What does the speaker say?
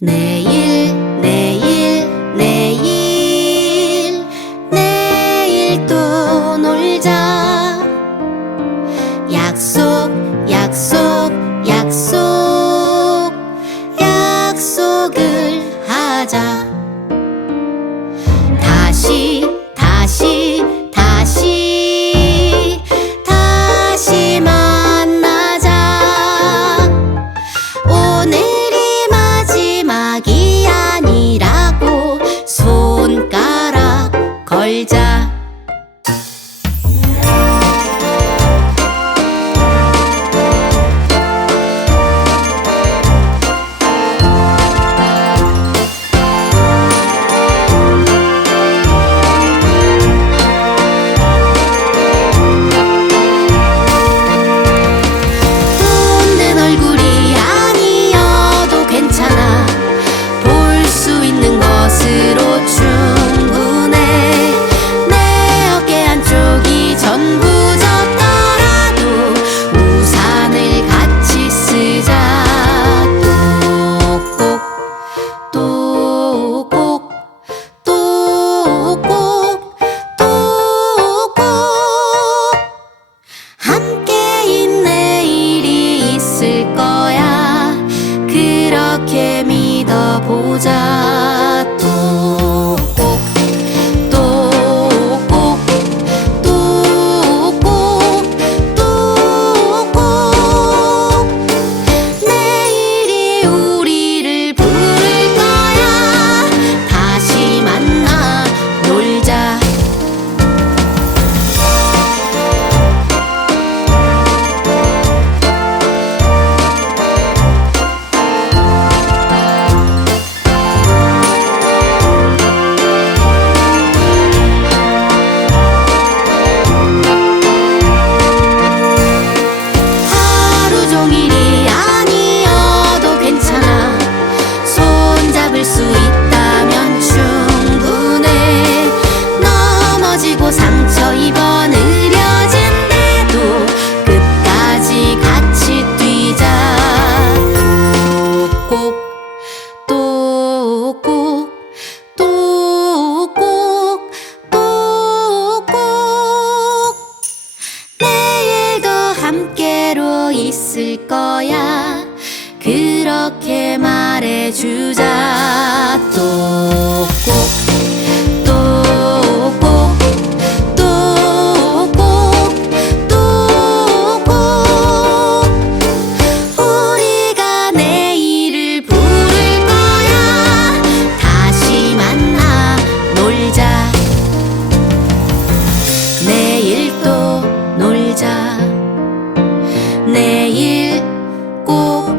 내일 살자. 在。 잡을 수 있다. 이렇게 말해주자. 또꼭 내일 꼭